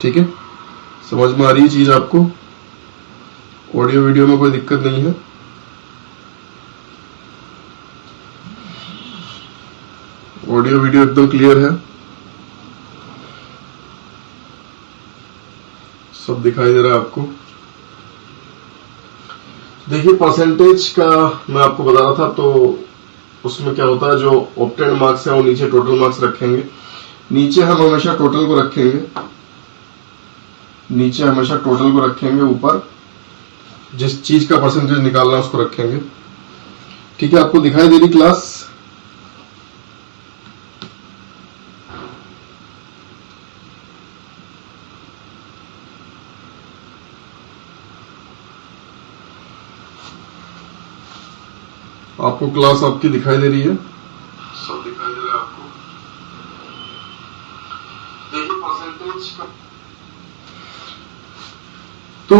ठीक है, समझ में आ रही है चीज आपको? ऑडियो वीडियो में कोई दिक्कत नहीं है? ऑडियो वीडियो एकदम क्लियर है, सब दिखाई दे रहा है आपको? देखिए परसेंटेज का मैं आपको बता रहा था, तो उसमें क्या होता है, जो ऑब्टेन मार्क्स है वो नीचे टोटल मार्क्स रखेंगे। नीचे हम हमेशा टोटल को रखेंगे, नीचे हमेशा टोटल को रखेंगे, ऊपर जिस चीज का परसेंटेज निकालना है उसको रखेंगे। ठीक है, आपको दिखाई दे रही क्लास? आपको क्लास आपकी दिखाई दे रही है? सब दिखाई दे रहा है आपको? देखिए परसेंटेज का तो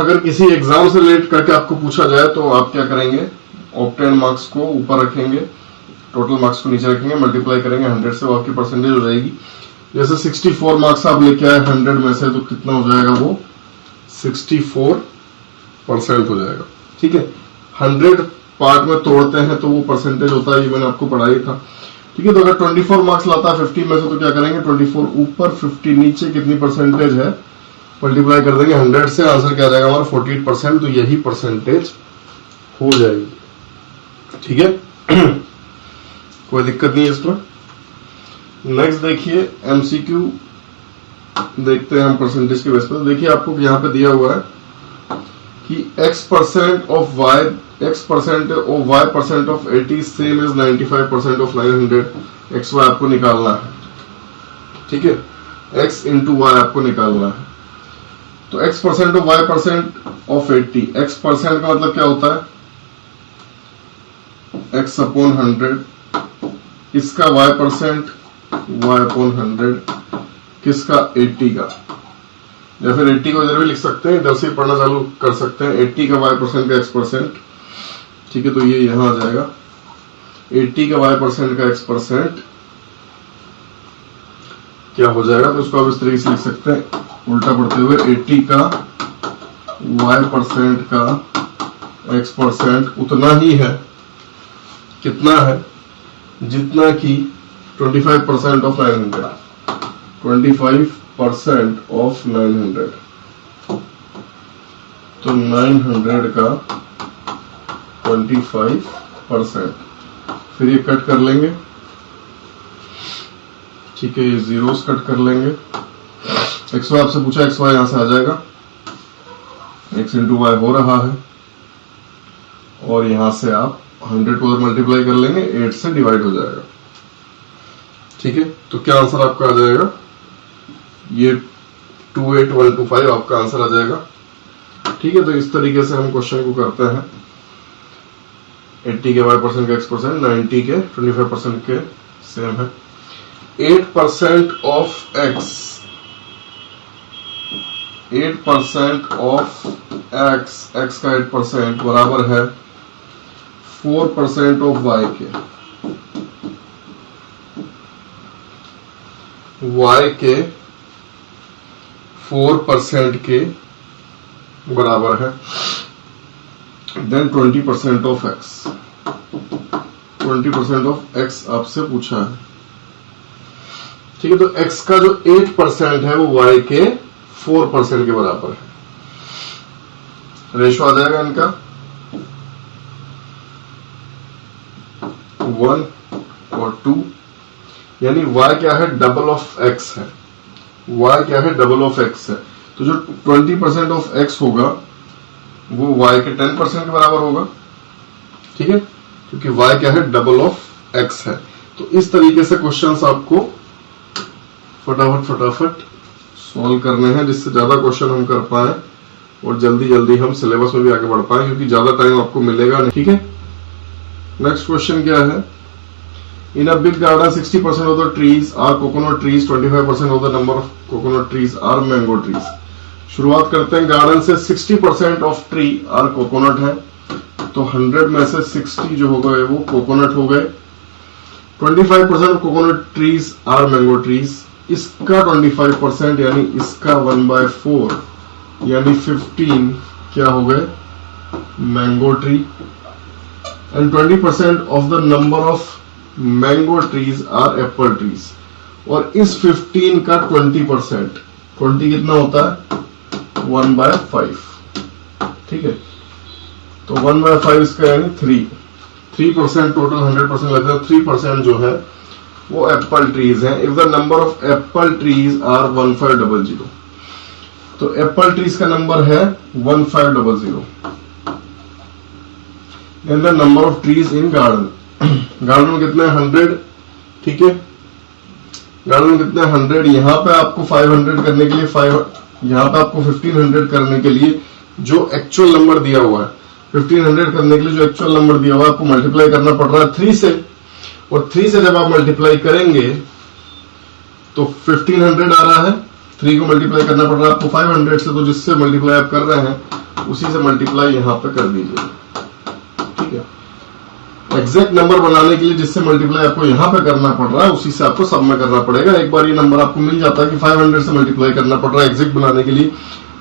अगर किसी एग्जाम से रिलेट करके आपको पूछा जाए तो आप क्या करेंगे, ऑब्टेन मार्क्स को ऊपर रखेंगे, टोटल मार्क्स को नीचे रखेंगे, मल्टीप्लाई करेंगे 100 से, वो आपकी परसेंटेज हो जाएगी। जैसे 64 मार्क्स आप लेके आए 100 में से, तो कितना हो जाएगा, वो 64% हो जाएगा। ठीक है, 100 पार्ट में तोड़ते हैं तो वो परसेंटेज होता है, ये मैंने आपको पढ़ाई था। ठीक है, तो अगर 24 मार्क्स लाता है 50 में से, तो क्या करेंगे, 24 ऊपर 50 नीचे कितनी परसेंटेज है, मल्टीप्लाई कर देंगे 100 से, आंसर क्या आ जाएगा हमारा 48%, तो यही परसेंटेज हो जाएगी। ठीक है, कोई दिक्कत नहीं है इसमें। नेक्स्ट देखिए एमसीक्यू देखते हैं हम परसेंटेज के बेस पर। देखिए आपको यहाँ पे दिया हुआ है कि x% of y of 80 same is 95% of 900। xy आपको निकालना है। ठीक है, x into y आपको निकालना है। तो x% of y% of 80, x% का मतलब क्या होता है, x upon 100, इसका y%, y upon 100, किसका 80 का, या फिर 80 को इधर भी लिख सकते हैं, इधर से पढ़ना चालू कर सकते हैं। 80 का y% का x%, ठीक है, तो ये यहां आ जाएगा 80 का y% का x% क्या हो जाएगा, तो इसको आप इस तरीके से लिख सकते हैं उल्टा पढ़ते हुए, 80 का y% का x% उतना ही है, कितना है, जितना कि 25% ऑफ 900, 25% ऑफ 900, तो 900 का 25%, फिर ये कट कर लेंगे। ठीक है, ये जीरोस कट कर लेंगे। एक्स वाई आपसे पूछा, एक्स वाई यहां से आ जाएगा, एक्स इंटू वाई हो रहा है, और यहां से आप 100 को उधर मल्टीप्लाई कर लेंगे, 8 से डिवाइड हो जाएगा। ठीक है, तो क्या आंसर आपका आ जाएगा, ये 28125 आपका आंसर आ जाएगा। ठीक है, तो इस तरीके से हम क्वेश्चन को करते हैं। 80 के y% का x%, 90 के 25% के सेम है। 8% ऑफ x, 8% ऑफ x का 8% बराबर है 4% ऑफ y के, y के 4% के बराबर है। Then 20% of x, 20% of x आपसे पूछा है। ठीक है, तो x का जो 8% है वो y के 4% के बराबर है। रेशो आ जाएगा इनका 1 और 2, यानी y क्या है, डबल ऑफ x है। y क्या है, डबल ऑफ x है। तो जो 20% ऑफ x होगा वो y के 10% के बराबर होगा। ठीक है, क्योंकि y क्या है, डबल ऑफ x है। तो इस तरीके से क्वेश्चंस आपको फटाफट सॉल्व करने हैं, जिससे ज्यादा क्वेश्चन हम कर पाए और जल्दी जल्दी हम सिलेबस में भी आगे बढ़ पाए, क्योंकि ज्यादा टाइम आपको मिलेगा नहीं। ठीक है, नेक्स्ट क्वेश्चन क्या है, in a big garden 60% of the trees are coconut trees, 25% of the number of coconut trees are mango trees. शुरुआत करते हैं, गार्डन से 60% ऑफ ट्री आर कोकोनट है, तो 100 में से 60 जो हो गए वो कोकोनट हो गए। 25% coconut trees are mango trees, इसका 25% यानी इसका 1/4 यानी 15 क्या हो गए mango tree, and 20% of the number of mango trees are apple trees. और इस 15 का 20% 20 कितना होता है 1/5, ठीक है। तो 1/5 इसका यानी 3% टोटल 100% लगता है, 3% जो है वो एप्पल ट्रीज है। If the number of apple trees are 1500, तो एप्पल ट्रीज का नंबर है 1500 and the number of trees in garden, garden में कितने 100, ठीक है। गार्डन में कितने 100, यहाँ पे आपको 500 करने के लिए यहाँ पे आपको 1500 करने के लिए जो एक्चुअल नंबर दिया हुआ है, 1500 करने के लिए जो एक्चुअल नंबर दिया हुआ है आपको मल्टीप्लाई करना पड़ रहा है 3 से, और 3 से जब आप मल्टीप्लाई करेंगे तो 1500 आ रहा है, 3 को मल्टीप्लाई करना पड़ रहा है आपको 500 से, तो जिससे मल्टीप्लाई आप कर रहे हैं उसी से मल्टीप्लाई यहाँ पे कर दीजिए, ठीक है। एग्जैक्ट नंबर बनाने के लिए जिससे मल्टीप्लाई आपको यहाँ पे करना पड़ रहा है उसी से आपको सब में करना पड़ेगा। एक बार ये नंबर आपको मिल जाता है कि 500 से मल्टीप्लाई करना पड़ रहा है एग्जैक्ट बनाने के लिए,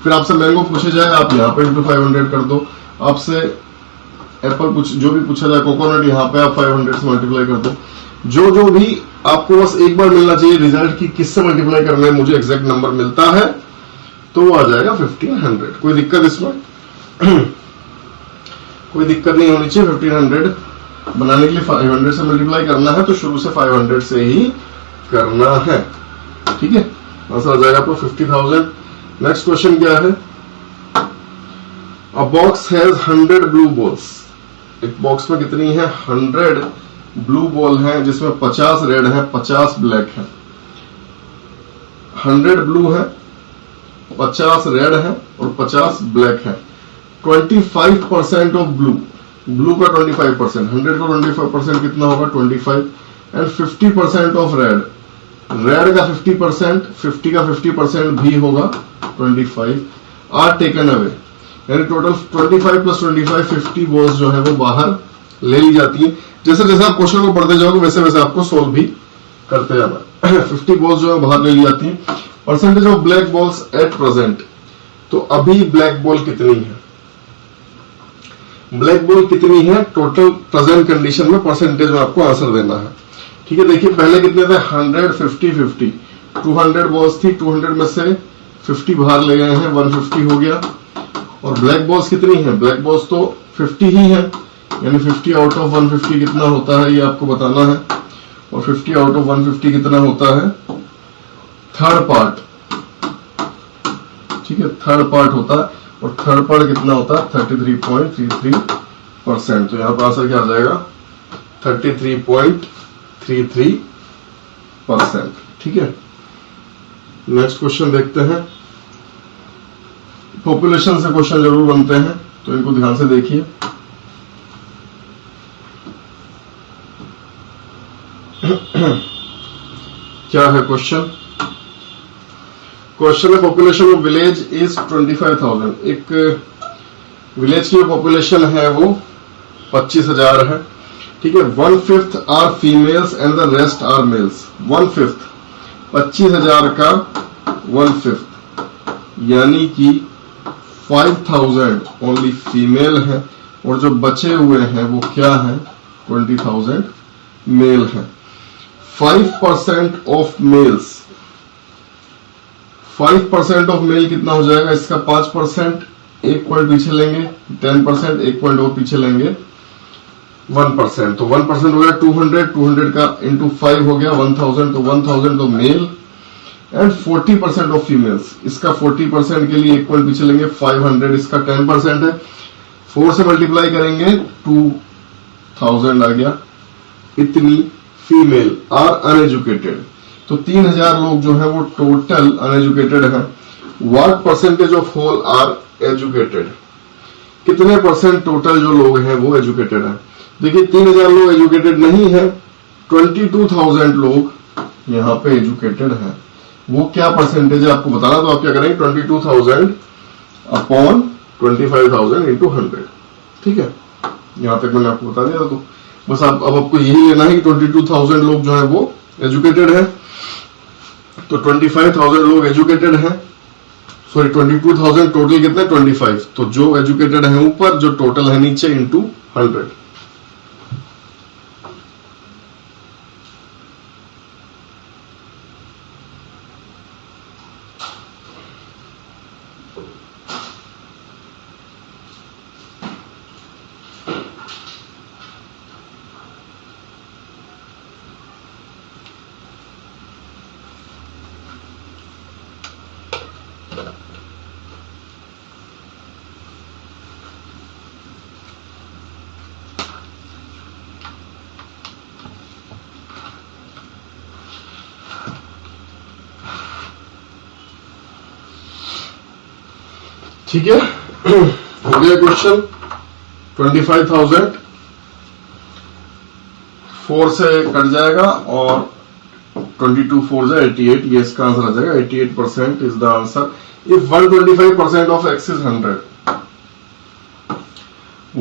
फिर आपसे मैंगो पूछे जाए आप यहाँ पे इंटू 500 कर दो, आपसे एप्पल जो भी पूछा जाए कोकोनट यहाँ पे आप 500 से मल्टीप्लाई कर दो। जो भी आपको बस एक बार मिलना चाहिए रिजल्ट की किससे मल्टीप्लाई करना है, मुझे एग्जैक्ट नंबर मिलता है तो वो आ जाएगा 1500। कोई दिक्कत इसमें कोई दिक्कत नहीं होनी चाहिए। 1500 बनाने के लिए 500 से मल्टीप्लाई करना है तो शुरू से 500 से ही करना है, ठीक है। आंसर आ जाएगा आपको 50,000। नेक्स्ट क्वेश्चन क्या है, अ बॉक्स हैज 100 ब्लू बॉल्स, एक बॉक्स में कितनी है 100 ब्लू बॉल है जिसमें 50 रेड है 50 ब्लैक है। 100 ब्लू है 50 रेड है और 50 ब्लैक है। 25% ऑफ ब्लू का 25%, 100 का 25% कितना होगा 25, एंड 50% ऑफ रेड का 50%, 50 का 50% भी होगा 25 आर टेकन अवे, यानी टोटल 25 प्लस 25 50 बॉल्स जो है वो बाहर ले ली जाती है। जैसे जैसे आप क्वेश्चन को पढ़ते जाओगे वैसे वैसे आपको सोल्व भी करते जाना। 50 बॉल्स जो है बाहर ले ली जाती है। Percentage of black balls at present, तो अभी ब्लैक बॉल कितनी है, ब्लैक बॉल कितनी है टोटल प्रेजेंट कंडीशन में, परसेंटेज में आपको आंसर देना है, ठीक है। देखिए पहले कितने थे 100 50 50, 200 बॉल्स थी, 200 में से 50 बाहर ले गए हैं 150 हो गया। और ब्लैक बॉल्स कितनी है, ब्लैक बॉल्स तो 50 ही है, यानी 50 आउट ऑफ 150 कितना होता है ये आपको बताना है। और 50 आउट ऑफ 150 कितना होता है थर्ड पार्ट, ठीक है, थर्ड पार्ट होता है। और थर्ड पार्ट कितना होता है 33.33%, तो यहां पर आंसर क्या आ जाएगा 33.33%, ठीक है। नेक्स्ट क्वेश्चन देखते हैं। पॉपुलेशन से क्वेश्चन जरूर बनते हैं तो इनको ध्यान से देखिए। क्या है क्वेश्चन, क्वेश्चन है पॉपुलेशन ऑफ विलेज इज 25,000, एक विलेज की पॉपुलेशन है वो 25,000 है, ठीक है। 1/5 are females and the rest are males, 1/5 25,000 का 1/5 यानी कि 5,000 ओनली फीमेल है और जो बचे हुए हैं वो क्या है 20,000 मेल है। 5% ऑफ मेल्स, 5% ऑफ मेल कितना हो जाएगा इसका 5%, एक पॉइंट पीछे लेंगे 10%, एक पॉइंट और पीछे लेंगे 1%, तो 1% हो गया 200, 200 का इंटू 5 हो गया 1000, तो 1000 तो मेल एंड 40% ऑफ फीमेल्स, इसका 40% के लिए एक पॉइंट पीछे लेंगे 500, इसका 10% है, 4 से मल्टीप्लाई करेंगे 2000 आ गया। इतनी फीमेल आर अनएजुकेटेड, तो 3000 लोग जो है वो टोटल अनएजुकेटेड है। What percentage of whole are educated, कितने परसेंट टोटल जो लोग हैं वो एजुकेटेड है। देखिए 3000 लोग एजुकेटेड नहीं है, 22,000 लोग यहाँ पे एजुकेटेड है, वो क्या परसेंटेज है आपको बताना। तो आप क्या करेंगे 22,000 अपॉन 25,000 इंटू 100, ठीक है। यहां तक मैंने आपको बता दिया। तो बस अब आपको यही लेना है कि 22,000 लोग जो है वो एजुकेटेड है, तो 25,000 लोग एजुकेटेड हैं, सॉरी 22,000 टोटल कितने 25, तो जो एजुकेटेड है ऊपर, जो टोटल है नीचे इंटू 100। ठीक है, हो गया क्वेश्चन। 25,000 4 से कट जाएगा और 22 4 से 88, ये इसका आंसर आ जाएगा। 88% is the answer if 125% of x is 100।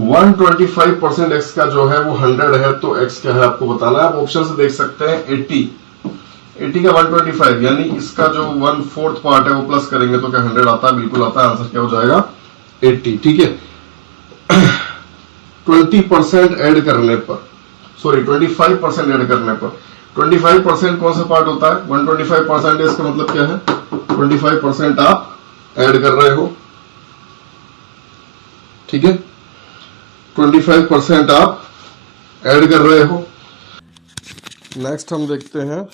125% x का जो है वो 100 है, तो x क्या है आपको बताना है। आप ऑप्शन से देख सकते हैं 80 का 125, यानी इसका जो 1/4 पार्ट है वो प्लस करेंगे तो क्या 100 आता है, बिल्कुल आता है। आंसर क्या हो जाएगा 80। ठीक है, 20% ऐड करने पर, सॉरी 25% ऐड करने पर, 25% कौन सा पार्ट होता है 125%, इसका मतलब क्या है 25% आप ऐड कर रहे हो। ठीक है, 25% आप ऐड कर रहे हो। नेक्स्ट हम देखते हैं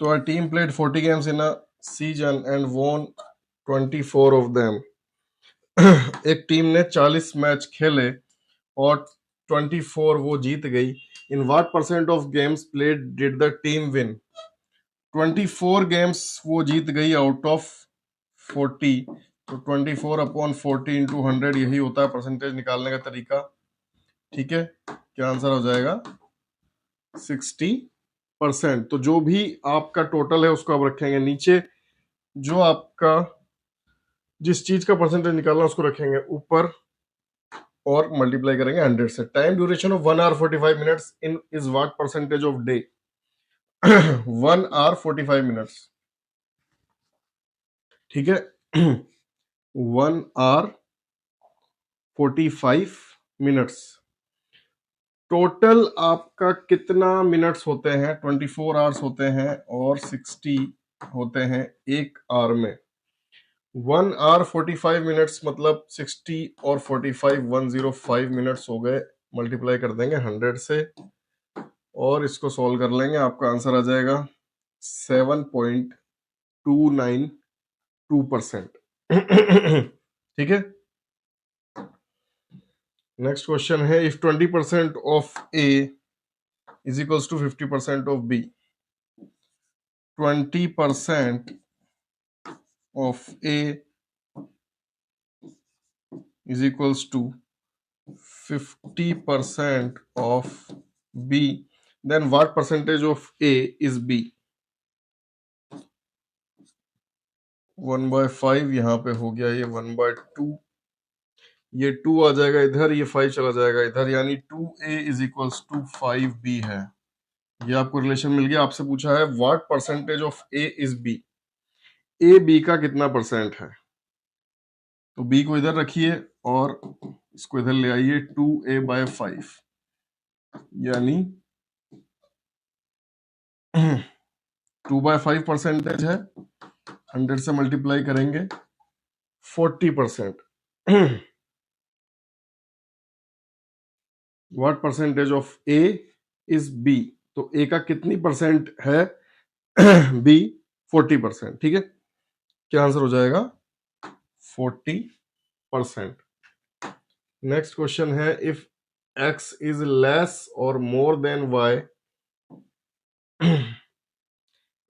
तो a team played 40 games in a season and won 24 of them। एक टीम ने 40 मैच खेले और 24 वो जीत गई। In what percent of games played did the team win. 24 games वो जीत गई आउट ऑफ 40, तो 24/40 इंटू 100 यही होता है परसेंटेज निकालने का तरीका। ठीक है, क्या आंसर हो जाएगा 60%। तो जो भी आपका टोटल है उसको आप रखेंगे नीचे, जो आपका जिस चीज का परसेंटेज निकालना उसको रखेंगे ऊपर और मल्टीप्लाई करेंगे 100 से। Time duration of 1 hour 45 minutes in is what percentage of day. 1 hour 45 minutes। ठीक है, 1 hour 45 minutes। टोटल आपका कितना मिनट्स होते हैं 24 आवर्स होते हैं और 60 होते हैं एक आवर में। 1 hour 45 मिनट्स मतलब 60 और 45 105 मिनट्स हो गए। मल्टीप्लाई कर देंगे 100 से और इसको सॉल्व कर लेंगे, आपका आंसर आ जाएगा 7.292%। ठीक है, नेक्स्ट क्वेश्चन है if 20% of A is equals to 50% of B. 20% of A is equals to 50% of B, then what percentage of A is B? 1/5 यहाँ पे हो गया, ये 1/2, ये 2 आ जाएगा इधर, ये 5 चला जाएगा इधर, यानी 2A is equals to 5B है। ये आपको रिलेशन मिल गया। आपसे पूछा है what percentage of A is B। A B का कितना परसेंट है, तो B को इधर रखिए और इसको इधर ले आइए 2A/5, यानी 2/5 परसेंटेज है, 100 से मल्टीप्लाई करेंगे 40%। What percentage of A is B, तो ए का कितनी परसेंट है बी 40%। ठीक है, क्या आंसर हो जाएगा 40%। नेक्स्ट क्वेश्चन है इफ x इज लेस और मोर than y,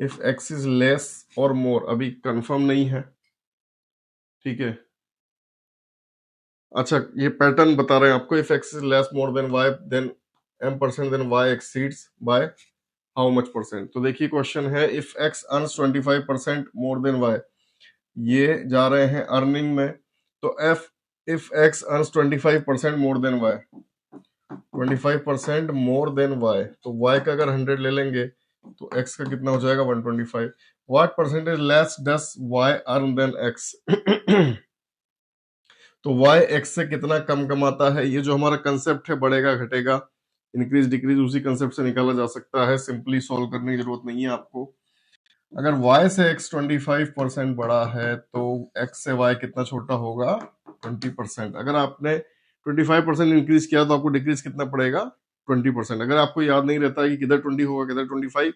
if x is less और मोर, अभी कंफर्म नहीं है। ठीक है, अच्छा ये पैटर्न बता रहे हैं आपको, if x is less more than y then m% then y exceeds by how much percent. तो देखिए क्वेश्चन है if x earns 25% more than y, ये जा रहे हैं अर्निंग में, तो f if x earns 25% more than y, 25% more than y, तो y का अगर 100 ले लेंगे तो x का कितना हो जाएगा 125। What percentage less does y earn than x? तो y x से कितना कम कमाता है, ये जो हमारा कंसेप्ट है बढ़ेगा घटेगा इंक्रीज डिक्रीज, उसी कंसेप्ट से निकाला जा सकता है। सिंपली सॉल्व करने की जरूरत नहीं है आपको। अगर y से x 25% बड़ा है तो x से y कितना छोटा होगा 20%। अगर आपने 25% इंक्रीज किया तो आपको डिक्रीज कितना पड़ेगा 20%। अगर आपको याद नहीं रहता है कि किधर 20 होगा किधर 25,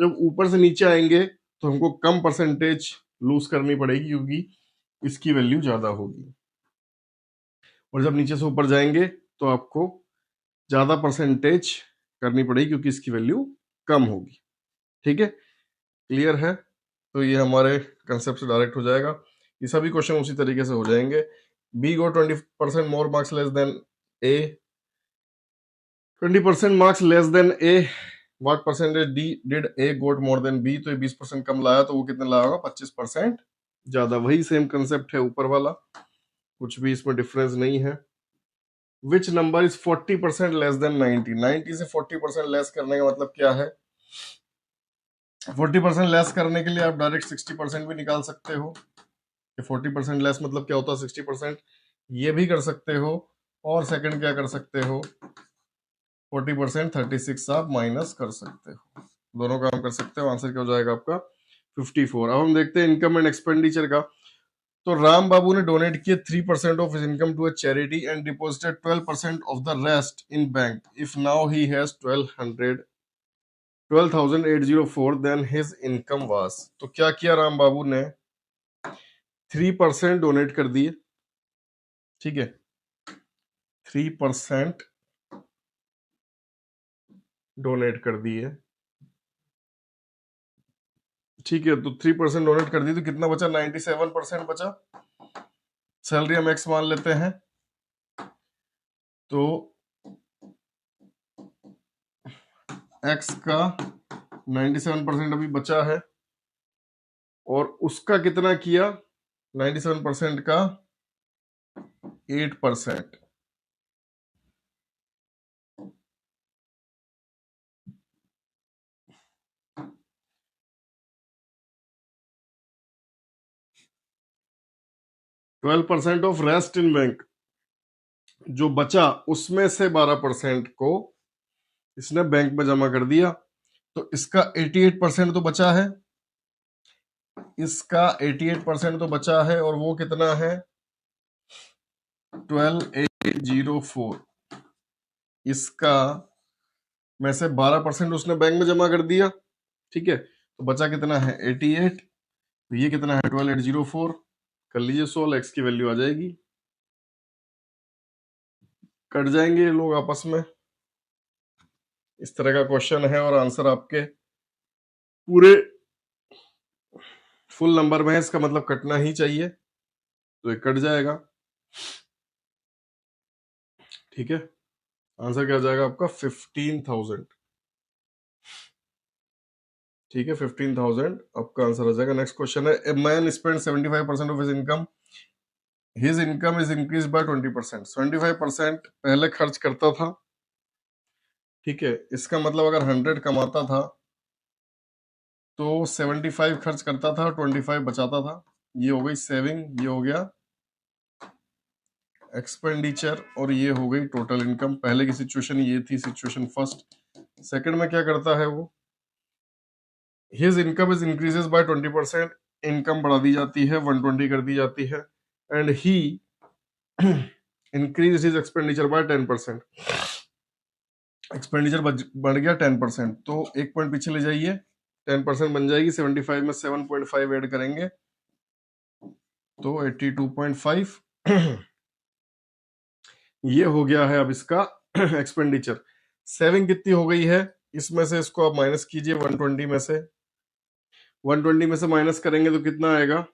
जब ऊपर से नीचे आएंगे तो हमको कम परसेंटेज लूज करनी पड़ेगी क्योंकि इसकी वैल्यू ज्यादा होगी, और जब नीचे से ऊपर जाएंगे तो आपको ज्यादा परसेंटेज करनी पड़ेगी क्योंकि इसकी वैल्यू कम होगी। ठीक है, क्लियर है? तो ये हमारे कंसेप्ट से डायरेक्ट हो जाएगा। ये सभी क्वेश्चन उसी तरीके से हो जाएंगे। B go 20% more marks less than A, 20% marks less than A, what percentage D did A got more than B, तो ये 20% कम लाया तो वो कितना लाया होगा 25% ज्यादा। वही सेम कंसेप्ट है ऊपर वाला, कुछ भी इसमें डिफरेंस नहीं है। Which number is 40% less than 90? 90 से 40% लेस करने का मतलब क्या है? 40% लेस करने के लिए आप डायरेक्ट 60% भी निकाल सकते हो। 40% लेस मतलब क्या होता है 60%, ये भी कर सकते हो। और सेकंड क्या कर सकते हो, 40% 36 आप माइनस कर सकते हो। दोनों काम कर सकते हो। आंसर क्या हो जाएगा आपका 54। अब हम देखते हैं इनकम एंड एक्सपेंडिचर का। तो राम बाबू ने डोनेट किए 3% of his income to a charity and deposited 12% of the rest in bank. If now he has 12,804 then his income was. तो क्या किया राम बाबू ने, 3% डोनेट कर दिए। ठीक है, 3% डोनेट कर दिए। ठीक है, तो 3% डोनेट कर दिए तो कितना बचा 97% बचा। सैलरी हम एक्स मान लेते हैं, तो एक्स का 97% अभी बचा है, और उसका कितना किया 97% का 8%। %12 ऑफ रेस्ट इन बैंक, जो बचा उसमें से 12% को इसने बैंक में जमा कर दिया। तो इसका 88% तो बचा है, इसका 88% तो बचा है, और वो कितना है 12,804। इसका में से 12% उसने बैंक में जमा कर दिया। ठीक है, तो बचा कितना है 88, तो ये कितना है 12,804। कर लीजिए सोल्व, एक्स की वैल्यू आ जाएगी। कट जाएंगे ये लोग आपस में। इस तरह का क्वेश्चन है और आंसर आपके पूरे फुल नंबर में है, इसका मतलब कटना ही चाहिए, तो ये कट जाएगा। ठीक है, आंसर क्या हो जाएगा आपका 15,000। ठीक है, 15,000 आपका आंसर आ जाएगा। नेक्स्ट क्वेश्चन है, a man spend 75% of his income, his income is increase by 20%। 75% पहले खर्च करता था। ठीक है, इसका मतलब अगर 100 कमाता था तो 75 खर्च करता था, 25 बचाता था। ये हो गई सेविंग, ये हो गया एक्सपेंडिचर, और ये हो गई टोटल इनकम। पहले की सिचुएशन ये थी, सिचुएशन फर्स्ट। सेकंड में क्या करता है वो, his income is increases by 20%, income बढ़ा दी जाती है 120 कर दी जाती है, and he increase his expenditure bye 10%। Expenditure बढ़ गया 10%, तो एक पॉइंट पीछे ले जाइए, 10% बन जाएगी। 75 में 7.5 ऐड करेंगे तो 82.5। ये हो गया है अब इसका एक्सपेंडिचर। सेविंग कितनी हो गई है, इसमें से इसको आप माइनस कीजिए 120 में से। 120 में से माइनस करेंगे तो कितना आएगा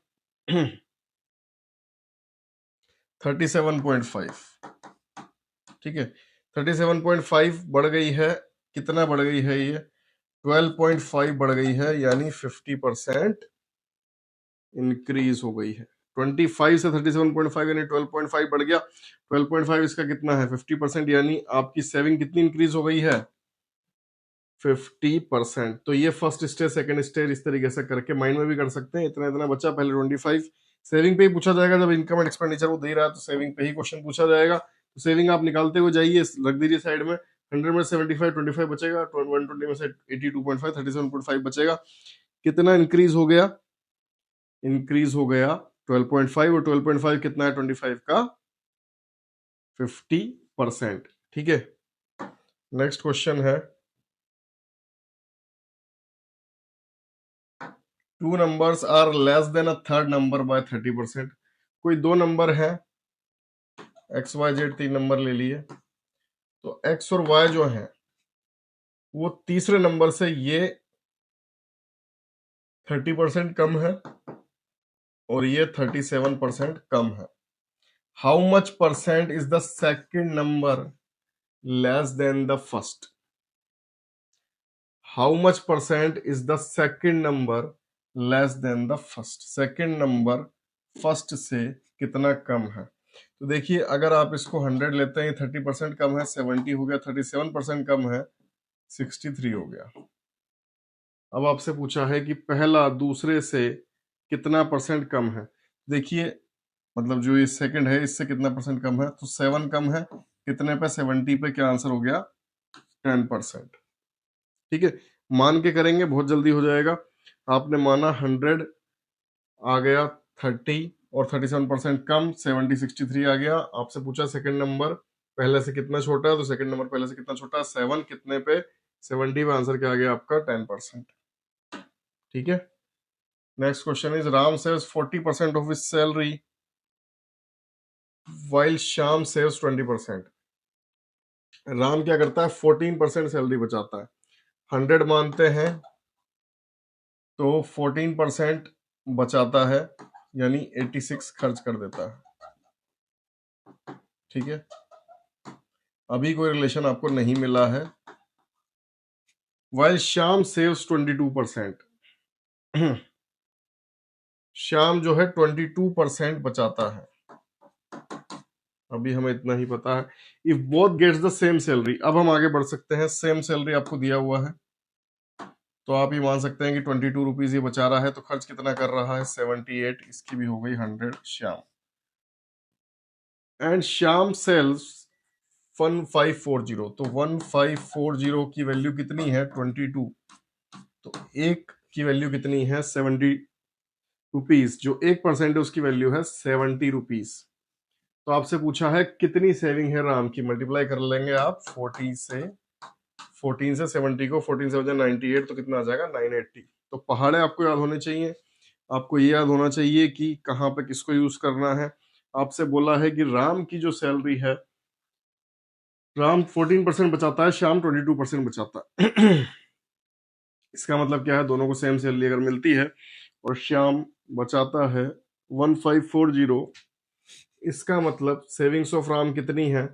37.5। ठीक है, 37.5 बढ़ गई है। कितना बढ़ गई है ये 12.5 बढ़ गई है, यानी 50% इंक्रीज हो गई है। 25 से 37.5 यानी 12.5 बढ़ गया। 12.5 इसका कितना है 50%, यानी आपकी सेविंग कितनी इंक्रीज हो गई है 50%। तो ये फर्स्ट स्टेज, सेकंड स्टेज, इस तरीके से करके माइंड में भी कर सकते हैं। इतना इतना बचा, पहले 25 सेविंग पे ही पूछा जाएगा। जब इनकम एंड एक्सपेंडिचर वो दे रहा है तो सेविंग पे ही क्वेश्चन पूछा जाएगा। तो सेविंग आप निकालते हुए जाइए, रख दीजिए साइड में। 100 में 75, 25 बचेगा, 120 में से 82.5, 37.5 बचेगा। कितना इंक्रीज हो गया, इंक्रीज हो गया 12.5, और 12.5 कितना है 25 का 50%। ठीक है, नेक्स्ट क्वेश्चन है, two numbers are less than a third number by 30%। कोई दो नंबर है एक्स वाई जेड, तीन नंबर ले लिए, तो एक्स और वाई जो है वो तीसरे नंबर से ये 30% कम है और ये 37% कम है। How much percent is the second number less than the first? How much percent is the second number less than the first? Second number first से कितना कम है? तो देखिए, अगर आप इसको 100 लेते हैं, 30% कम है, 70 हो गया, 37% कम है, 63 हो गया। अब आपसे पूछा है कि पहला दूसरे से कितना परसेंट कम है। देखिए, मतलब जो ये सेकंड है इससे कितना परसेंट कम है, तो 7 कम है, कितने पे 70 पे, क्या आंसर हो गया 10%। ठीक है, मान के करेंगे, बहुत जल्दी हो जाएगा। आपने माना 100 आ गया, 30 और 37% कम, 70 63 आ गया। आपसे पूछा सेकंड नंबर पहले से कितना छोटा है, तो सेकंड नंबर पहले से कितना छोटा है 7, कितने पे 70 पे, आंसर क्या आ गया आपका 10%। ठीक है, next question is Ram saves 40% of his salary while Shyam saves 20%। Ram क्या करता है 14% सैलरी बचाता है। 100 मानते हैं तो 14% बचाता है, यानी 86 खर्च कर देता है। ठीक है, अभी कोई रिलेशन आपको नहीं मिला है। वाइल श्याम सेव्स 22%, श्याम जो है 22% बचाता है। अभी हमें इतना ही पता है। If both gets the same salary, अब हम आगे बढ़ सकते हैं। सेम सैलरी आपको दिया हुआ है, तो आप ये मान सकते हैं कि 22 रुपीज ये बचा रहा है, तो खर्च कितना कर रहा है 78, इसकी भी हो गई 100 श्याम। एंड श्याम सेल्स 1540, तो 1540 की वैल्यू कितनी है 22, तो एक की वैल्यू कितनी है 70 रुपीज, जो 1% है उसकी वैल्यू है 70 रुपीज। तो आपसे पूछा है कितनी सेविंग है राम की, मल्टीप्लाई कर लेंगे आप 14 से 70 को, 14 से 98, तो कितना आ जाएगा 980। तो पहाड़े आपको याद होने चाहिए। आपको ये याद होना चाहिए कि कहाँ पे किसको यूज करना है। आपसे बोला है कि राम की जो सैलरी है, राम 14% बचाता है, श्याम 22% बचाता है। इसका मतलब क्या है, दोनों को सेम सैलरी अगर मिलती है और श्याम बचाता है 1540, इसका मतलब सेविंग्स ऑफ राम कितनी है,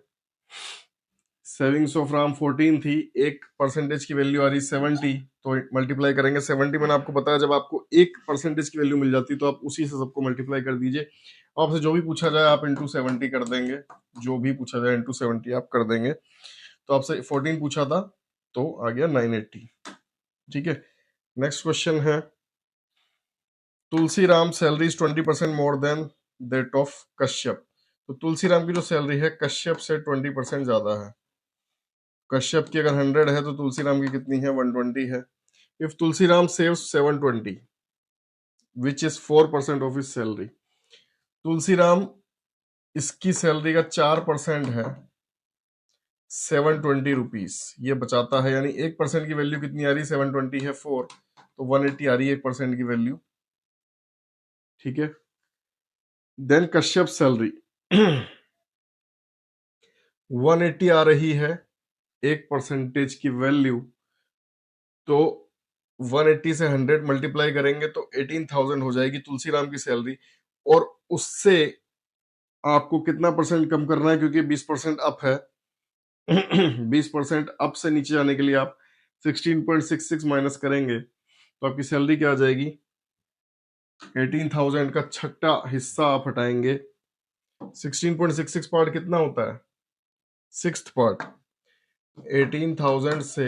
सेविंग्स ऑफ राम 14 थी, 1% की वैल्यू आ रही 70, तो मल्टीप्लाई करेंगे 70। मैंने आपको बताया जब आपको 1% की वैल्यू मिल जाती तो आप उसी से सबको मल्टीप्लाई कर दीजिए। आपसे जो भी पूछा जाए आप इंटू 70 कर देंगे, जो भी पूछा जाए इंटू 70 आप कर देंगे। तो आपसे 14 पूछा था तो आ गया 980। ठीक है, नेक्स्ट क्वेश्चन है, Tulsi Ram salary 20% more than that of Kashyap. तो तुलसीराम की जो सैलरी है कश्यप से 20% ज्यादा है। कश्यप की अगर 100 है तो तुलसीराम की कितनी है 120 है। If Tulsiram saves 720 which is 4% of his salary, Tulsiram इसकी सैलरी का 4% है 720 रुपीज ये बचाता है, यानी 1% की वैल्यू कितनी आ रही 720 है 4, तो 180 आ रही है 1% की वैल्यू। ठीक है, देन कश्यप सैलरी 180 आ रही है 1% की वैल्यू, तो 180 से 100 मल्टीप्लाई करेंगे तो 18,000 हो जाएगी तुलसीराम की सैलरी। और उससे आपको कितना परसेंट कम करना है, क्योंकि 20% अप है। 20% अप से नीचे जाने के लिए आप 16.66 माइनस करेंगे तो आपकी सैलरी क्या आ जाएगी 18,000 का छठा हिस्सा आप हटाएंगे। 16.66 पार्ट कितना होता है? Sixth part. 18,000 से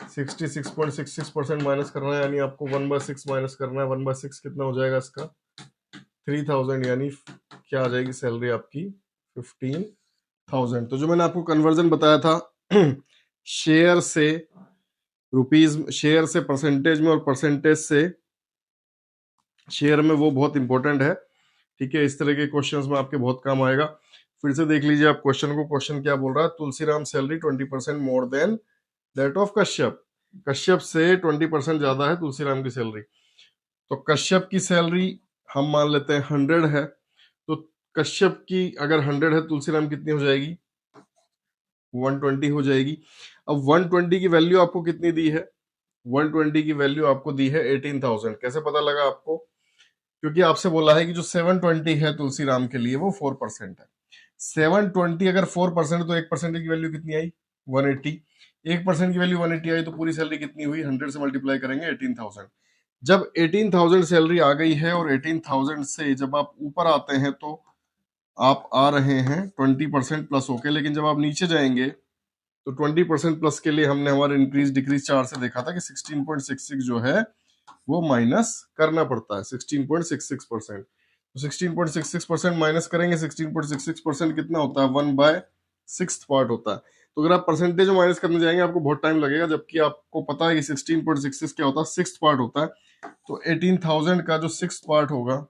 66.66% माइनस करना है, यानी आपको 1/6 माइनस करना है। 1/6 कितना हो जाएगा इसका? 3,000, यानी क्या आ जाएगी सैलरी आपकी? 15,000। तो जो मैंने आपको कन्वर्जन बताया था शेयर से रुपीज, शेयर से परसेंटेज में और परसेंटेज से शेयर में, वो बहुत इंपॉर्टेंट है। ठीक है, इस तरह के क्वेश्चंस में आपके बहुत काम आएगा। फिर से देख लीजिए आप क्वेश्चन को। क्वेश्चन क्या बोल रहा है? Tulsiram salary 20% more than that of Kashyap. Kashyap से 20% ज्यादा है तुलसीराम की सैलरी। तो कश्यप की सैलरी हम मान लेते हैं 100 है, तो कश्यप की अगर 100 है, तुलसीराम कितनी हो जाएगी? 120 हो जाएगी। अब 120 की वैल्यू आपको कितनी दी है? 120 की वैल्यू आपको दी है 18,000। कैसे पता लगा आपको? क्योंकि आपसे बोला है कि जो 720 है तुलसीराम के लिए वो 4% है। 720 अगर 4% है तो 1% की वैल्यू कितनी आई? 180। 1% की वैल्यू 180 आई तो पूरी सैलरी कितनी हुई? 100 से मल्टीप्लाई करेंगे 18,000। जब 18,000 सैलरी आ गई है और 18,000 से जब आप ऊपर आते हैं तो आप आ रहे हैं 20% प्लस होके, लेकिन जब आप नीचे जाएंगे तो 20% प्लस के लिए हमने हमारे इंक्रीज डिक्रीज चार्ट से देखा था कि 16.66 जो है वो माइनस करना पड़ता है। 16.66%। तो 16.66% माइनस करेंगे। 16.66% कितना होता है? 1/6 पार्ट होता है। तो अगर आप परसेंटेज में माइनस करने जाएंगे आपको बहुत टाइम लगेगा, जबकि आपको पता है कि 16.66 क्या होता है? 6th पार्ट होता है। तो 18,000 का जो 6th पार्ट होगा,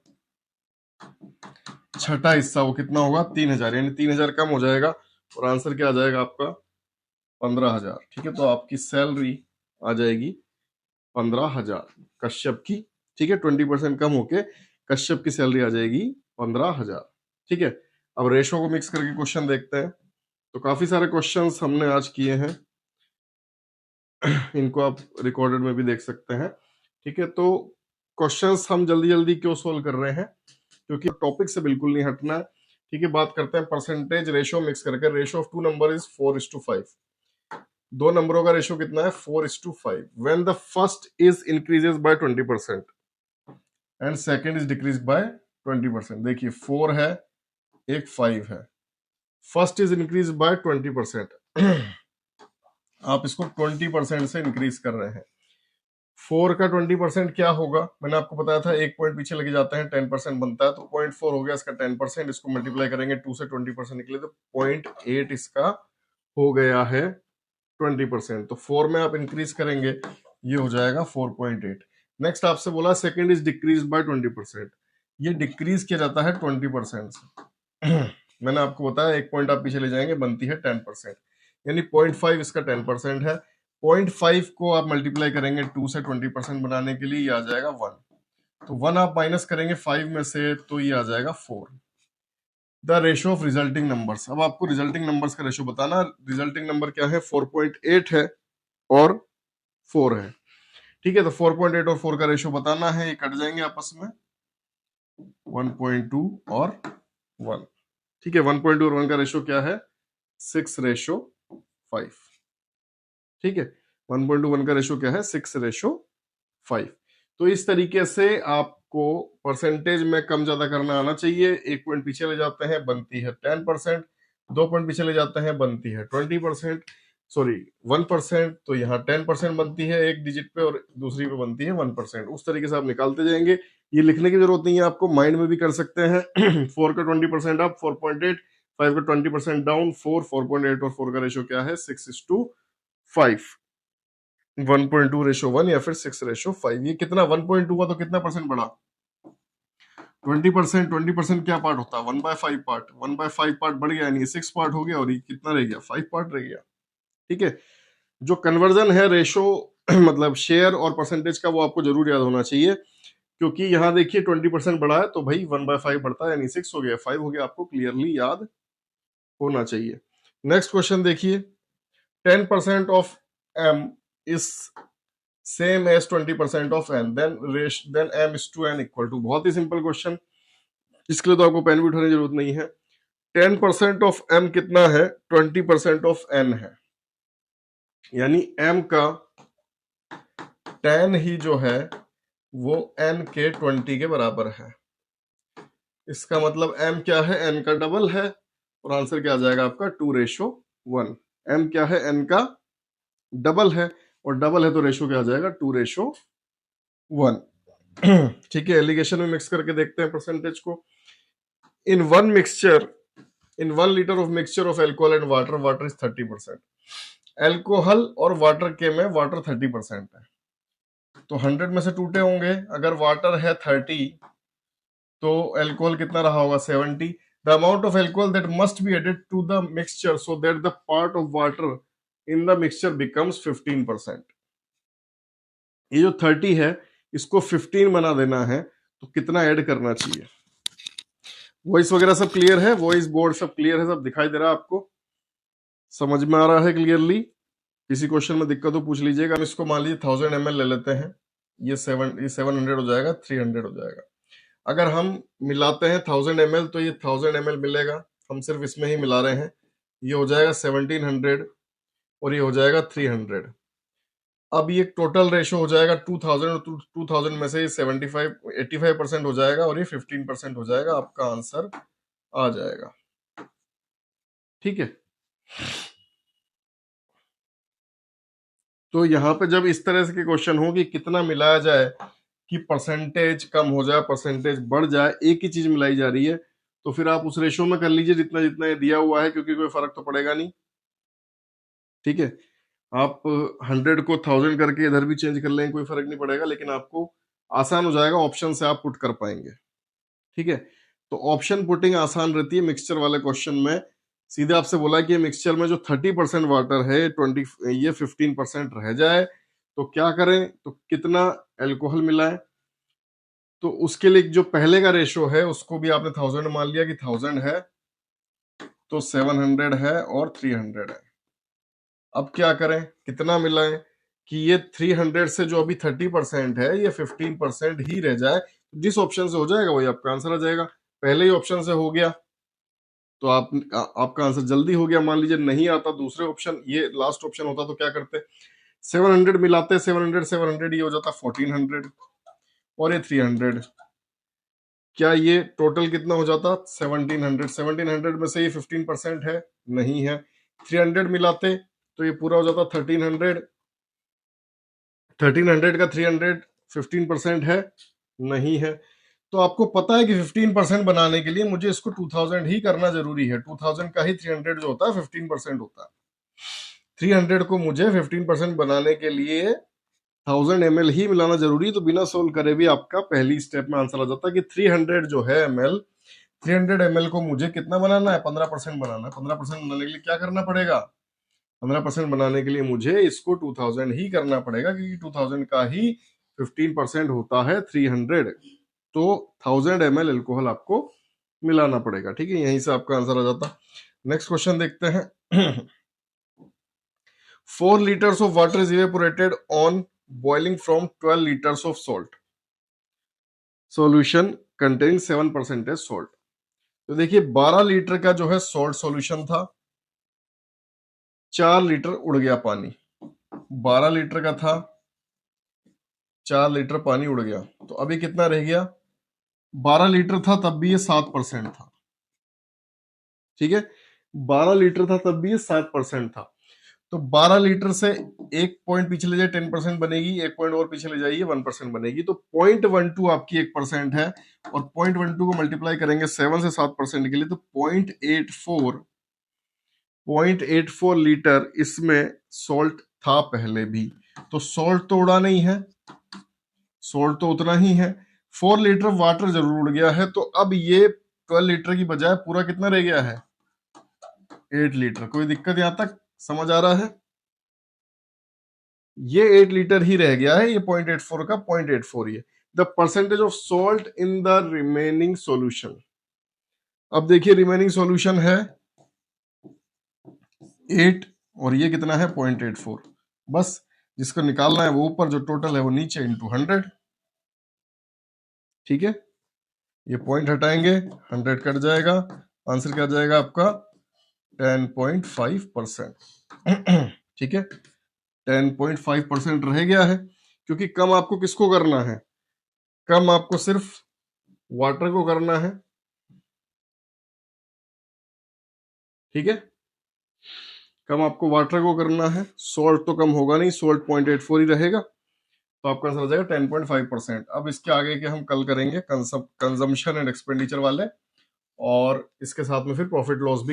छठा हिस्सा, वो कितना होगा? 3,000, यानी 3,000 कम हो जाएगा और आंसर क्या आ जाएगा आपका? 15,000। ठीक है, तो आपकी सैलरी आ जाएगी 15,000 कश्यप की। ठीक है, 20% कम होके कश्यप की सैलरी आ जाएगी 15,000। ठीक है, अब रेशो को मिक्स करके क्वेश्चन देखते हैं। तो काफी सारे क्वेश्चंस हमने आज किए हैं, इनको आप रिकॉर्डेड में भी देख सकते हैं। ठीक है, तो क्वेश्चंस हम जल्दी जल्दी क्यों सोल्व कर रहे हैं? क्योंकि टॉपिक से बिल्कुल नहीं हटना है। ठीक है, बात करते हैं परसेंटेज रेशो मिक्स करके। Ratio of 2 number is 4:5। दो नंबरों का रेशो कितना है? 4:5। When the first is increases by 20% and second is decrease by 20%। देखिए 4 है, एक 5 है। First is increase by 20%। आप इसको 20% से इंक्रीज कर रहे हैं। 4 का 20% क्या होगा? मैंने आपको बताया था, एक पॉइंट पीछे लेके जाते हैं 10% बनता है, तो 0.4 हो गया इसका 10%। इसको मल्टीप्लाई करेंगे 2 से 20% निकले तो 0.8 इसका हो गया है 20%। तो 4 में आप इंक्रीज करेंगे, ये हो जाएगा 4.8। नेक्स्ट आपसे बोला सेकंड इज डिक्रीज बाय 20%। ये डिक्रीज किया जाता है 20% से। मैंने आपको बताया एक पॉइंट आप पीछे ले जाएंगे, बनती है 10%, यानी 0.5 इसका 10% है। 0.5 को आप मल्टीप्लाई करेंगे 2 से 20% बनाने के लिए, ये आ जाएगा 1। तो 1 आप माइनस करेंगे 5 में से, तो ये आ जाएगा 4। The ratio of resulting numbers. अब आपको रिजल्टिंग नंबर्स का रेशो बताना। रिजल्टिंग नंबर क्या है? 4.8 है और 4 है। ठीक है, तो 4.8 और 4 का रेशो बताना है। ये कट जाएंगे आपस में, 1.2 और 1। ठीक है, 1.2 और 1 का रेशो क्या है? 6:5। ठीक है, 1.2 1 का रेशो क्या है? 6:5। तो इस तरीके से आपको परसेंटेज में कम ज्यादा करना आना चाहिए। एक पॉइंट पीछे ले जाते हैं, बनती है 10%। 2 पॉइंट पीछे ले जाते हैं, बनती है 20%, सॉरी 1%। तो यहाँ 10% बनती है एक डिजिट पे और दूसरी पे बनती है 1%। उस तरीके से आप निकालते जाएंगे। ये लिखने की जरूरत नहीं है, आपको माइंड में भी कर सकते हैं। 4 का 20% अप 4.8, 5 का 20% डाउन 4, 4.8 और 4 का रेशो क्या है? 6:5। 1.2 रेशो 1 या फिर 6:5। ये कितना 1.2 हुआ तो कितना परसेंट बढ़ा? 20%। 20% क्या पार्ट होता है? 1/5 पार्ट। 1/5 पार्ट बढ़ गया, यानी 6 पार्ट हो गया और ये कितना रह गया? 5 पार्ट रह गया। ठीक है, जो कन्वर्जन है रेशो मतलब शेयर और परसेंटेज का, वो आपको जरूर याद होना चाहिए। क्योंकि यहाँ देखिए 20% बढ़ा है तो भाई 1/5 बढ़ता है, यानी 6 हो गया, 5 हो गया। आपको क्लियरली याद होना चाहिए। नेक्स्ट क्वेश्चन देखिए, 10% of m is same as 20% of n, then m is to n equal to. बहुत ही सिंपल क्वेश्चन, इसके लिए तो आपको पेन भी उठाने की जरूरत नहीं है। 10% ऑफ m कितना है? 20% ऑफ n है, यानी m का 10 ही जो है वो n के 20 के बराबर है। इसका मतलब m क्या है, n का डबल है, और आंसर क्या आ जाएगा आपका 2:1। m क्या है, n का डबल है, और डबल है तो रेशो क्या आ जाएगा 2:1। ठीक है, एलिगेशन में मिक्स करके देखते हैं परसेंटेज को। In one mixture, in 1 litre of mixture of alcohol and water, water is 30%। Alcohol और वाटर के में वाटर 30% है, तो 100 में से टूटे होंगे। अगर वाटर है 30 तो एल्कोहल कितना रहा होगा 70। The amount of alcohol that must be added to the mixture so that the part of water in the mixture becomes 15%। ये जो 30 है इसको 15 बना देना है, तो कितना ऐड करना चाहिए। वॉइस वगैरह सब क्लियर है, वॉइस बोर्ड सब क्लियर है, सब दिखाई दे रहा है आपको, समझ में आ रहा है क्लियरली। किसी क्वेश्चन में दिक्कत हो पूछ लीजिएगा। हम इसको मान लीजिए 1000 ml ले लेते हैं, ये 700 हो जाएगा, 300 हो जाएगा। अगर हम मिलाते हैं 1000 ml तो ये 1000 ml मिलेगा, हम सिर्फ इसमें ही मिला रहे हैं। ये हो जाएगा 1700 और ये हो जाएगा 300। अब ये टोटल रेशो हो जाएगा 2000 और 2000 में से ये 85% हो जाएगा और ये 15% हो जाएगा। आपका आंसर आ जाएगा। ठीक है, तो यहाँ पे जब इस तरह से के क्वेश्चन हो कि कितना मिलाया जाए कि परसेंटेज कम हो जाए परसेंटेज बढ़ जाए, एक ही चीज मिलाई जा रही है, तो फिर आप उस रेशो में कर लीजिए जितना जितना ये दिया हुआ है, क्योंकि कोई फर्क तो पड़ेगा नहीं। ठीक है, आप 100 को 1000 करके इधर भी चेंज कर लेंगे, कोई फर्क नहीं पड़ेगा, लेकिन आपको आसान हो जाएगा, ऑप्शन से आप पुट कर पाएंगे। ठीक है, तो ऑप्शन पुटिंग आसान रहती है मिक्सचर वाले क्वेश्चन में। सीधे आपसे बोला कि मिक्सचर में जो 30% वाटर है 15% रह जाए तो क्या करें, तो कितना एल्कोहल मिलाएं। तो उसके लिए जो पहले का रेशो है उसको भी आपने 1000 मान लिया कि 1000 है, तो 700 है और 300 है। अब क्या करें, कितना मिलाएं कि ये 300 से जो अभी 30% है ये 15% ही रह जाए। जिस ऑप्शन से हो जाएगा वही आपका आंसर आ जाएगा। पहले ही ऑप्शन से हो गया तो आपका आंसर जल्दी हो गया। मान लीजिए नहीं आता दूसरे ऑप्शन, ये लास्ट ऑप्शन होता तो क्या करते, 700 मिलाते, 700 ये हो जाता 1400 और ये 300, क्या ये टोटल कितना हो जाता 1700। 1700 में से ये 15% है, नहीं है। 300 मिलाते तो ये पूरा हो जाता 1300। 1300 का 300 15% है, नहीं है। तो आपको पता है कि 15% बनाने के लिए मुझे इसको 2000 ही करना जरूरी है। 2000 का ही 300 जो होता है 15% होता है। 300 को मुझे 15% बनाने के लिए 1000 ml ही मिलाना जरूरी है। तो बिना सोल्व करे भी आपका पहली स्टेप में आंसर आ जाता है कि 300 जो है ml, 300 ml को मुझे कितना बनाना है, 15% बनाना है। 15% बनाने के लिए क्या करना पड़ेगा, 15% बनाने के लिए मुझे इसको 2000 ही करना पड़ेगा, क्योंकि 2000 का ही 15% होता है 300। तो 1000 ml एल्कोहल आपको मिलाना पड़ेगा। ठीक है, यहीं से आपका आंसर आ जाता। नेक्स्ट क्वेश्चन देखते हैं। 4 liters of water is evaporated on boiling from 12 liters of salt. Solution containing 7% salt. तो देखिए 12 लीटर का जो है सॉल्ट सॉल्यूशन था, 4 लीटर उड़ गया पानी। 12 लीटर का था, 4 लीटर पानी उड़ गया, तो अभी कितना रह गया, 12 लीटर था तब भी ये 7% था। ठीक है, 12 लीटर था तब भी ये 7% था। तो 12 लीटर से एक पॉइंट पीछे ले जाए 10% बनेगी, एक पॉइंट और पीछे ले जाइए 1% बनेगी। तो 0.12 आपकी 1% है, और 0.12 को मल्टीप्लाई करेंगे 7 से 7% के लिए, तो 0.84 लीटर इसमें सॉल्ट था पहले भी। तो सॉल्ट तो उड़ा नहीं है, सॉल्ट तो उतना ही है। 4 लीटर वाटर जरूर उड़ गया है, तो अब ये 12 लीटर की बजाय पूरा कितना रह गया है, 8 लीटर। कोई दिक्कत यहां तक समझ आ रहा है, ये 8 लीटर ही रह गया है, ये 0.84 का 0.84 ही है। The percentage of salt in the remaining solution. अब देखिए रिमेनिंग सॉल्यूशन है 8 और ये कितना है 0.84। बस जिसको निकालना है वो ऊपर, जो टोटल है वो नीचे, इंटू 100। ठीक है, ये पॉइंट हटाएंगे 100 कट जाएगा, आंसर क्या जाएगा आपका 10.5%। ठीक है, 10.5% रह गया है, क्योंकि कम आपको किसको करना है, कम आपको सिर्फ वाटर को करना है, ठीक है, कम आपको वाटर को करना है, सोल्ट तो कम होगा नहीं, सोल्ट 0.84 ही रहेगा, तो आपका आंसर हो जाएगा 10.5%। अब इसके आगे के हम कल करेंगे कंजम्पशन एंड एक्सपेंडिचर वाले, और इसके साथ में फिर प्रॉफिट लॉस भी